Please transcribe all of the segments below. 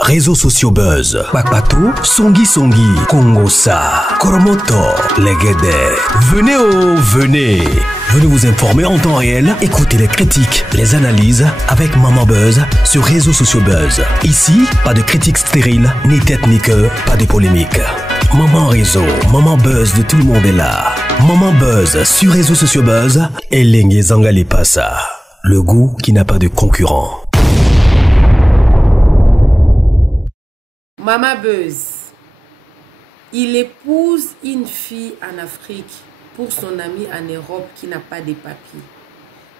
Réseaux sociaux buzz. Bakpato, Songi Songi, Kongosa, Koromoto, Legede. Venez venez. Venez vous informer en temps réel. Écoutez les critiques, les analyses avec Maman Buzz sur Réseaux sociaux buzz. Ici, pas de critiques stériles, ni tête ni queue, pas de polémique. Maman Réseau, Maman Buzz de tout le monde est là. Maman Buzz sur Réseaux sociaux buzz et Lengue Zangali Passa. Le goût qui n'a pas de concurrent. Maman Buzz, il épouse une fille en Afrique pour son ami en Europe qui n'a pas de papiers.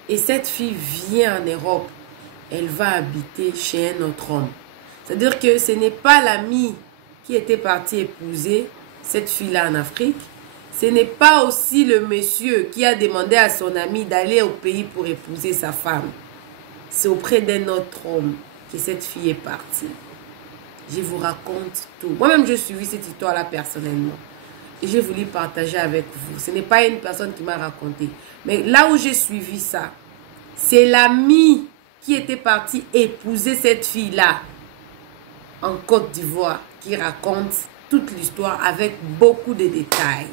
Et cette fille vient en Europe, elle va habiter chez un autre homme. C'est-à-dire que ce n'est pas l'ami qui était parti épouser cette fille-là en Afrique. Ce n'est pas aussi le monsieur qui a demandé à son ami d'aller au pays pour épouser sa femme. C'est auprès d'un autre homme que cette fille est partie. Je vous raconte tout. Moi-même, j'ai suivi cette histoire-là personnellement. Et j'ai voulu partager avec vous. Ce n'est pas une personne qui m'a raconté. Mais là où j'ai suivi ça, c'est l'ami qui était parti épouser cette fille-là en Côte d'Ivoire qui raconte toute l'histoire avec beaucoup de détails.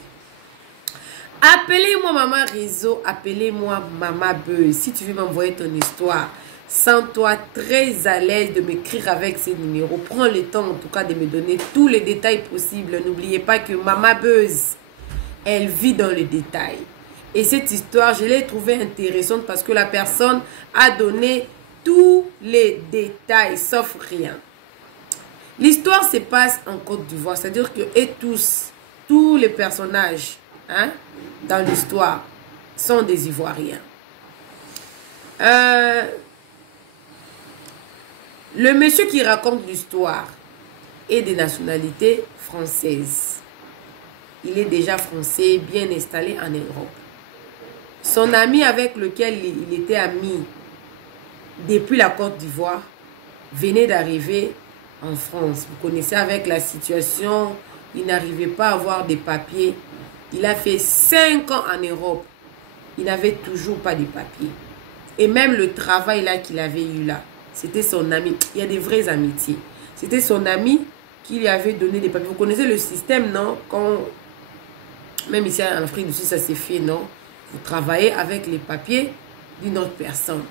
Appelez-moi Maman Réseau, appelez-moi Maman Buzz. Si tu veux m'envoyer ton histoire, sens-toi très à l'aise de m'écrire avec ces numéros. Prends le temps en tout cas de me donner tous les détails possibles. N'oubliez pas que Maman Buzz, elle vit dans les détails. Et cette histoire, je l'ai trouvée intéressante parce que la personne a donné tous les détails, sauf rien. L'histoire se passe en Côte d'Ivoire. C'est-à-dire que tous les personnages dans l'histoire sont des Ivoiriens. Le monsieur qui raconte l'histoire est de nationalité française. Il est déjà français, bien installé en Europe. Son ami avec lequel il était ami depuis la Côte d'Ivoire venait d'arriver en France. Vous connaissez avec la situation, il n'arrivait pas à avoir des papiers. Il a fait 5 ans en Europe. Il n'avait toujours pas de papiers. Et même le travail là qu'il avait eu là, c'était son ami. Il y a des vraies amitiés. C'était son ami qui lui avait donné des papiers. Vous connaissez le système, non? Quand, même ici en Afrique du Sud, ça s'est fait, non? Vous travaillez avec les papiers d'une autre personne.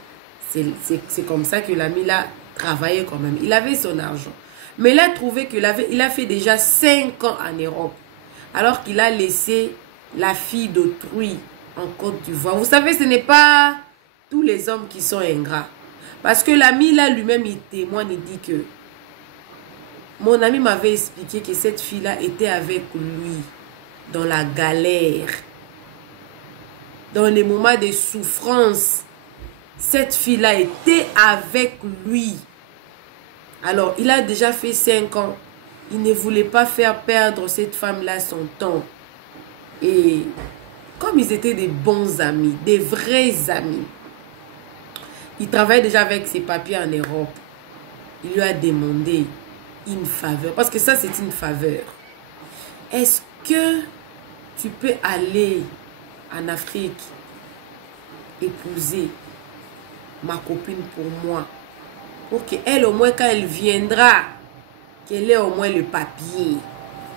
C'est comme ça que l'ami là travaillait quand même. Il avait son argent. Mais il a trouvé qu'il a fait déjà 5 ans en Europe. Alors qu'il a laissé la fille d'autrui en Côte d'Ivoire. Vous savez, ce n'est pas tous les hommes qui sont ingrats. Parce que l'ami là lui-même, il témoigne, il dit que mon ami m'avait expliqué que cette fille-là était avec lui dans la galère. Dans les moments de souffrance, cette fille-là était avec lui. Alors, il a déjà fait 5 ans. Il ne voulait pas faire perdre cette femme-là son temps. Et comme ils étaient des bons amis, des vrais amis, il travaillait déjà avec ses papiers en Europe. Il lui a demandé une faveur. Parce que ça, c'est une faveur. Est-ce que tu peux aller en Afrique épouser ma copine pour moi? Pour qu'elle, au moins, quand elle viendra, qu'elle ait au moins le papier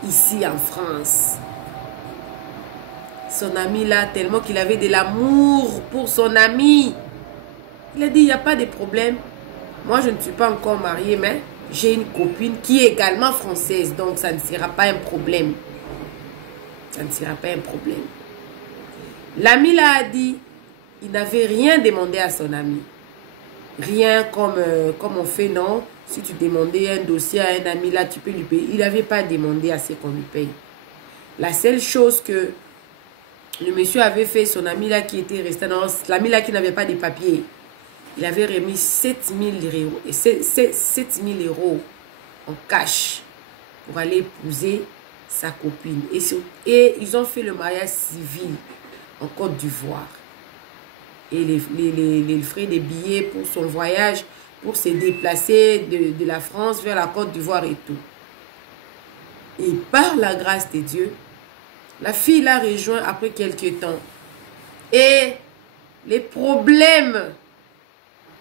ici en France. Son ami là, tellement qu'il avait de l'amour pour son ami. Il a dit, il n'y a pas de problème. Moi, je ne suis pas encore mariée, mais j'ai une copine qui est également française. Donc, ça ne sera pas un problème. Ça ne sera pas un problème. L'ami là a dit, il n'avait rien demandé à son ami. Rien comme on fait, non? Si tu demandais un dossier à un ami, là, tu peux lui payer. Il n'avait pas demandé assez qu'on lui paye. La seule chose que le monsieur avait fait, son ami là qui était resté dans... L'ami là qui n'avait pas de papiers, il avait remis 7 000 euros en cash pour aller épouser sa copine. Et ils ont fait le mariage civil en Côte d'Ivoire. Et les frais des billets pour son voyage, pour se déplacer de la France vers la Côte d'Ivoire et tout. Et par la grâce de Dieu, la fille l'a rejoint après quelques temps. Et les problèmes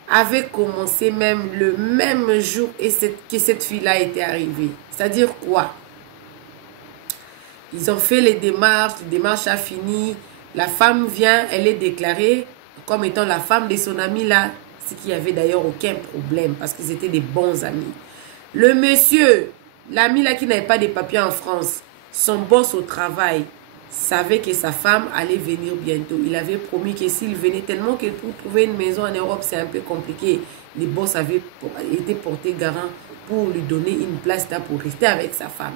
avait commencé même le même jour que cette fille-là était arrivée. C'est-à-dire quoi? Ils ont fait les démarches a fini. La femme vient, elle est déclarée comme étant la femme de son ami là, ce qui avait d'ailleurs aucun problème parce qu'ils étaient des bons amis. Le monsieur, l'ami là qui n'avait pas de papiers en France, son boss au travail, savait que sa femme allait venir bientôt. Il avait promis que s'il venait, tellement que pour trouver une maison en Europe, c'est un peu compliqué. Les boss avaient été portés garant pour lui donner une place là pour rester avec sa femme.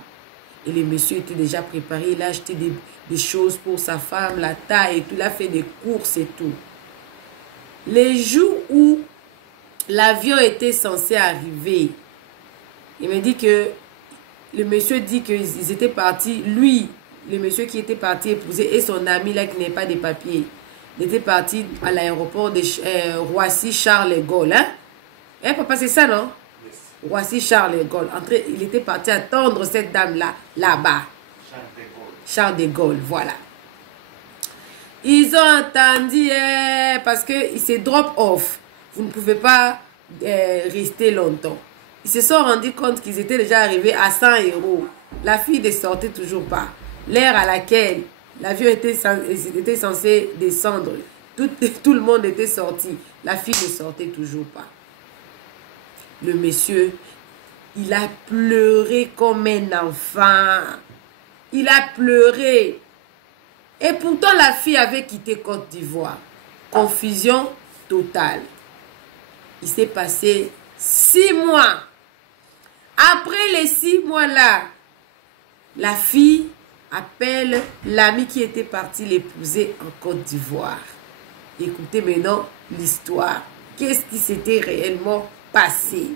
Et le monsieur était déjà préparé, il a acheté des choses pour sa femme, la taille et tout, il a fait des courses et tout. Les jours où l'avion était censé arriver, il me dit que, le monsieur dit qu'ils étaient partis, lui, le monsieur qui était parti épouser et son ami là qui n'avait pas de papiers, il était parti à l'aéroport de Roissy-Charles de Gaulle. Hein? Eh papa, c'est ça, non? Roissy-Charles de Gaulle. Il était parti attendre cette dame-là, là-bas. Charles de Gaulle, voilà. Ils ont entendu, parce que c'est drop-off. Vous ne pouvez pas rester longtemps. Ils se sont rendus compte qu'ils étaient déjà arrivés à 100 €. La fille ne sortait toujours pas. L'heure à laquelle l'avion était censé descendre, tout le monde était sorti. La fille ne sortait toujours pas. Le monsieur, il a pleuré comme un enfant. Il a pleuré. Et pourtant, la fille avait quitté Côte d'Ivoire. Confusion totale. Il s'est passé 6 mois. Après les 6 mois-là, la fille appelle l'ami qui était parti l'épouser en Côte d'Ivoire. Écoutez maintenant l'histoire. Qu'est-ce qui s'était réellement passé?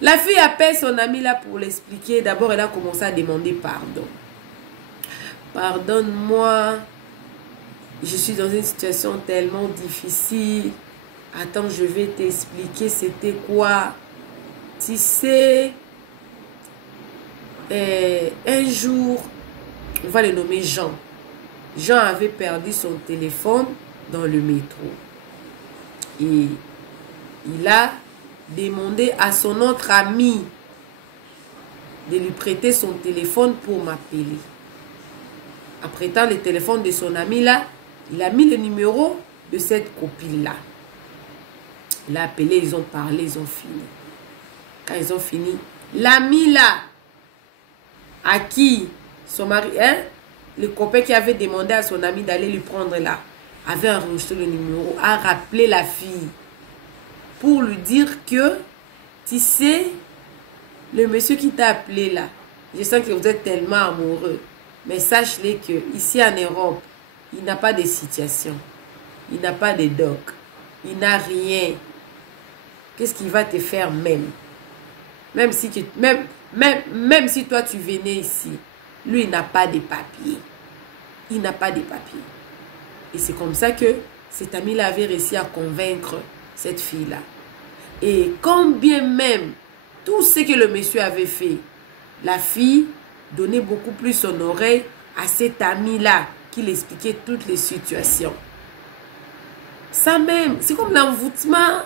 La fille appelle son ami là pour l'expliquer. D'abord, elle a commencé à demander pardon. Pardonne-moi. Je suis dans une situation tellement difficile. Attends, je vais t'expliquer c'était quoi. Tu sais, un jour, on va le nommer Jean. Jean avait perdu son téléphone dans le métro. Et il a demandé à son autre ami de lui prêter son téléphone pour m'appeler. En prêtant le téléphone de son ami là, il a mis le numéro de cette copine-là. Il a appelé, ils ont parlé, ils ont fini. Quand ils ont fini, l'ami là, à qui son mari, le copain qui avait demandé à son ami d'aller lui prendre là, avait enregistré le numéro, a rappelé la fille pour lui dire que, tu sais, le monsieur qui t'a appelé là, je sens que vous êtes tellement amoureux, mais sache-le que ici en Europe, il n'a pas de situation, il n'a pas de doc, il n'a rien. Qu'est-ce qu'il va te faire même? Même si toi tu venais ici, lui il n'a pas de papiers. Il n'a pas de papiers. Et c'est comme ça que cet ami-là avait réussi à convaincre cette fille-là. Et combien même tout ce que le monsieur avait fait, la fille donnait beaucoup plus son oreille à cet ami-là qui l'expliquait toutes les situations. Ça même, c'est comme l'envoûtement.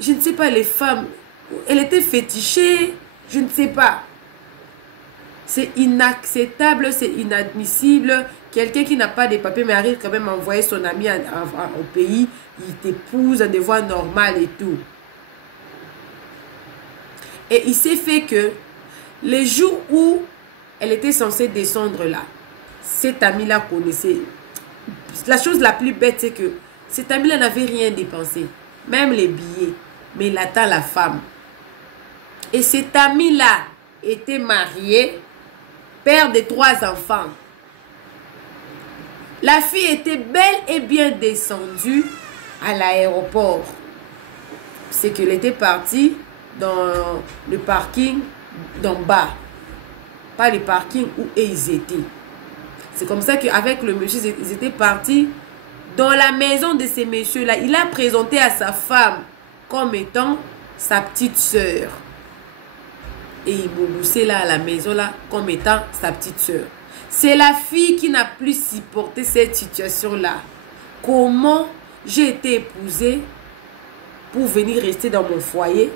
Je ne sais pas, les femmes, elle était fétichée, je ne sais pas. C'est inacceptable, c'est inadmissible. Quelqu'un qui n'a pas de papiers mais arrive quand même à envoyer son ami au pays, il t'épouse en des voies normales et tout. Et il s'est fait que les jours où elle était censée descendre là, cet ami-là connaissait. La chose la plus bête, c'est que cet ami-là n'avait rien dépensé, même les billets, mais il attend la femme. Et cet ami-là était marié, père de 3 enfants. La fille était bel et bien descendue à l'aéroport. C'est qu'elle était partie dans le parking d'en bas. Pas le parking où ils étaient. C'est comme ça qu'avec le monsieur, ils étaient partis dans la maison de ces messieurs-là. Il a présenté à sa femme comme étant sa petite sœur. Et il boussait là à la maison là comme étant sa petite sœur. C'est la fille qui n'a plus supporté cette situation-là. Comment j'ai été épousée pour venir rester dans mon foyer.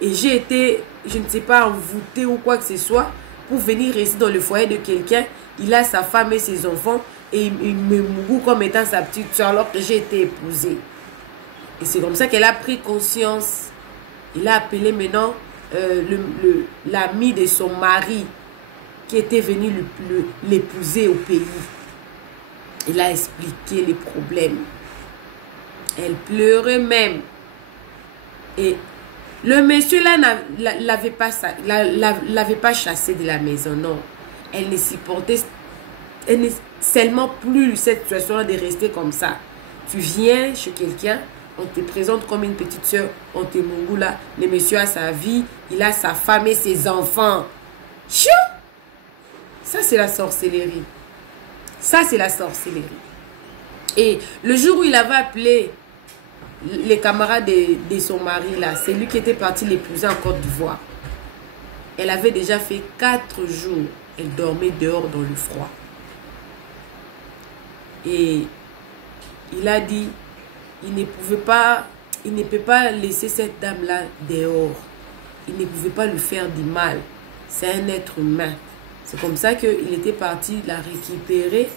Et j'ai été, je ne sais pas, envoûtée ou quoi que ce soit, pour venir rester dans le foyer de quelqu'un. Il a sa femme et ses enfants. Et il me mourut comme étant sa petite soeur alors que j'ai été épousée. Et c'est comme ça qu'elle a pris conscience. Il a appelé maintenant l'ami de son mari qui était venu l'épouser au pays. Il a expliqué les problèmes. Elle pleurait même. Et le monsieur là l'avait pas chassé de la maison, non. Elle ne supportait seulement plus cette situation de rester comme ça. Tu viens chez quelqu'un, on te présente comme une petite soeur, on te mongoule là. Le monsieur a sa vie, il a sa femme et ses enfants. Chou! Ça c'est la sorcellerie. Ça c'est la sorcellerie. Et le jour où il avait appelé les camarades de son mari là, c'est lui qui était parti l'épouser en Côte d'Ivoire. Elle avait déjà fait 4 jours. Elle dormait dehors dans le froid. Et il a dit, il ne peut pas laisser cette dame-là dehors. Il ne pouvait pas lui faire du mal. C'est un être humain. C'est comme ça qu'il était parti la récupérer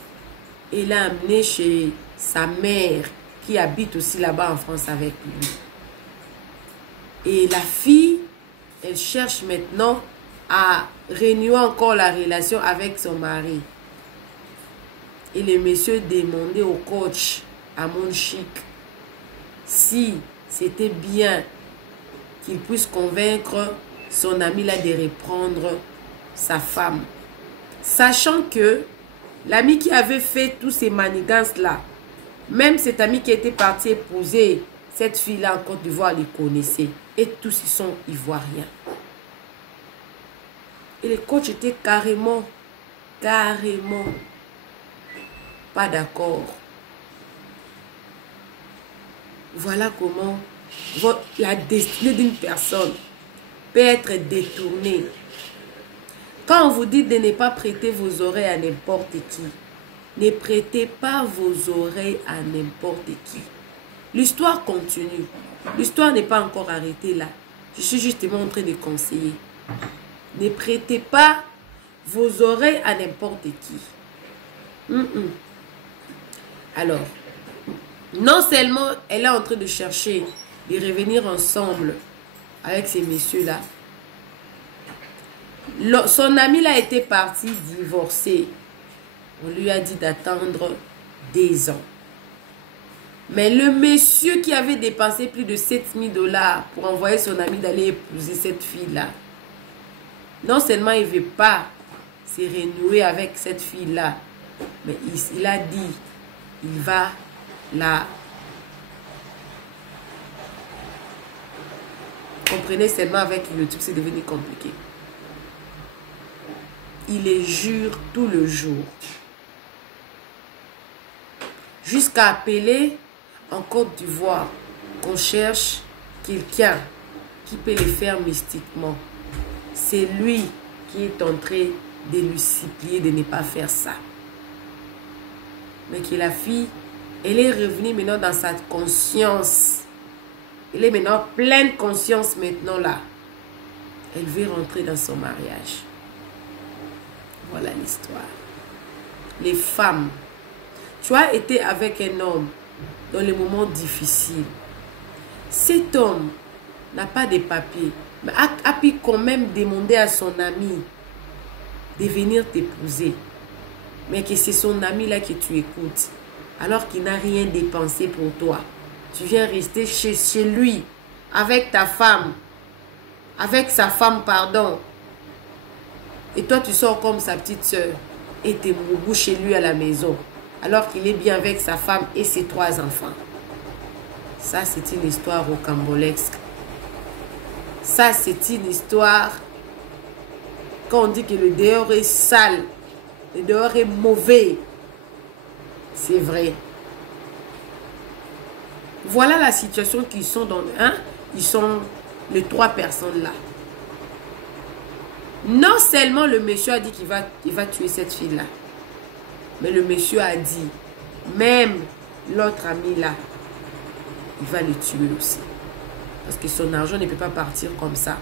et l'a amenée chez sa mère qui habite aussi là-bas en France avec lui. Et la fille, elle cherche maintenant à renouer encore la relation avec son mari. Et le monsieur demandait au coach, à Monchique, si c'était bien qu'il puisse convaincre son ami là de reprendre sa femme. Sachant que l'ami qui avait fait tous ces manigances là, même cet ami qui était parti épouser cette fille-là en Côte d'Ivoire, les connaissait. Et tous ils sont ivoiriens. Et le coach était carrément pas d'accord. Voilà comment la destinée d'une personne peut être détournée. Quand on vous dit de ne pas prêter vos oreilles à n'importe qui, ne prêtez pas vos oreilles à n'importe qui. L'histoire continue. L'histoire n'est pas encore arrêtée là. Je suis justement en train de conseiller. Ne prêtez pas vos oreilles à n'importe qui. Alors, non seulement elle est en train de chercher de revenir ensemble avec ces messieurs-là. Son ami là était parti divorcer. On lui a dit d'attendre 2 ans. Mais le monsieur qui avait dépensé plus de 7000 $ pour envoyer son ami d'aller épouser cette fille-là, non seulement il ne veut pas se renouer avec cette fille-là, mais il a dit, il va la... Comprenez seulement avec le truc, c'est devenu compliqué. Il les jure tout le jour. Jusqu'à appeler en Côte d'Ivoire qu'on cherche quelqu'un qui peut les faire mystiquement. C'est lui qui est en train de lui supplier de ne pas faire ça. Mais que la fille, elle est revenue maintenant dans sa conscience. Elle est maintenant pleine de conscience maintenant là. Elle veut rentrer dans son mariage. Voilà l'histoire. Les femmes. Tu as été avec un homme dans les moments difficiles. Cet homme n'a pas de papiers, mais a pu quand même demander à son ami de venir t'épouser. Mais que c'est son ami là que tu écoutes. Alors qu'il n'a rien dépensé pour toi. Tu viens rester chez lui avec ta femme. Avec sa femme, pardon. Et toi, tu sors comme sa petite soeur. Et tu es boubou chez lui à la maison. Alors qu'il est bien avec sa femme et ses 3 enfants. Ça, c'est une histoire rocambolesque. Ça, c'est une histoire... Quand on dit que le dehors est sale, le dehors est mauvais, c'est vrai. Voilà la situation qu'ils sont dans... Ils sont les 3 personnes là. Non seulement le monsieur a dit qu'il va tuer cette fille-là, mais le monsieur a dit, même l'autre ami là, il va le tuer aussi. Parce que son argent ne peut pas partir comme ça.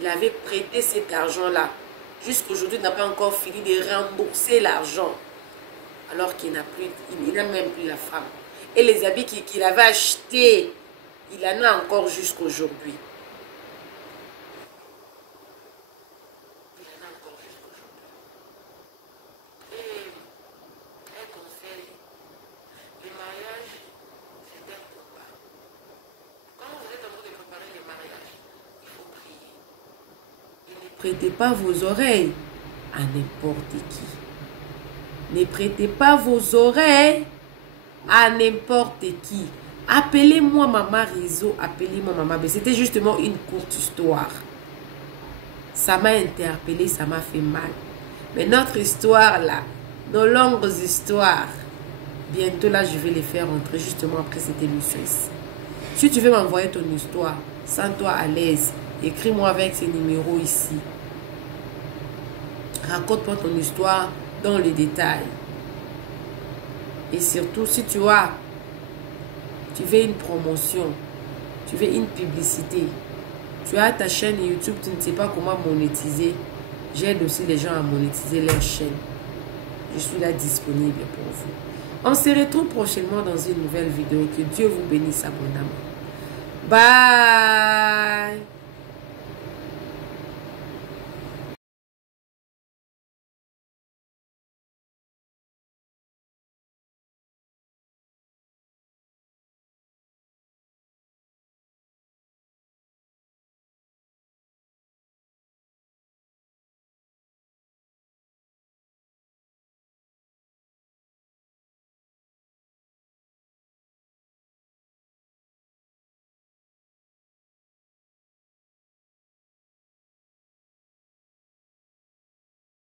Il avait prêté cet argent-là. Jusqu'aujourd'hui, il n'a pas encore fini de rembourser l'argent. Alors qu'il n'a même plus la femme. Et les habits qu'il avait achetés, il en a encore jusqu'aujourd'hui. Ne prêtez pas vos oreilles à n'importe qui. Ne prêtez pas vos oreilles à n'importe qui. Appelez-moi Maman Rizzo, appelez-moi Maman B. C'était justement une courte histoire. Ça m'a interpellé, ça m'a fait mal. Mais notre histoire là, nos longues histoires, bientôt là, je vais les faire entrer justement après cette émission ici. Si tu veux m'envoyer ton histoire, sens-toi à l'aise. Écris-moi avec ces numéros ici. Raconte-moi ton histoire dans les détails. Et surtout, si tu veux une promotion, tu veux une publicité, tu as ta chaîne YouTube, tu ne sais pas comment monétiser, j'aide aussi les gens à monétiser leur chaîne. Je suis là disponible pour vous. On se retrouve prochainement dans une nouvelle vidéo. Que Dieu vous bénisse abondamment. Bye!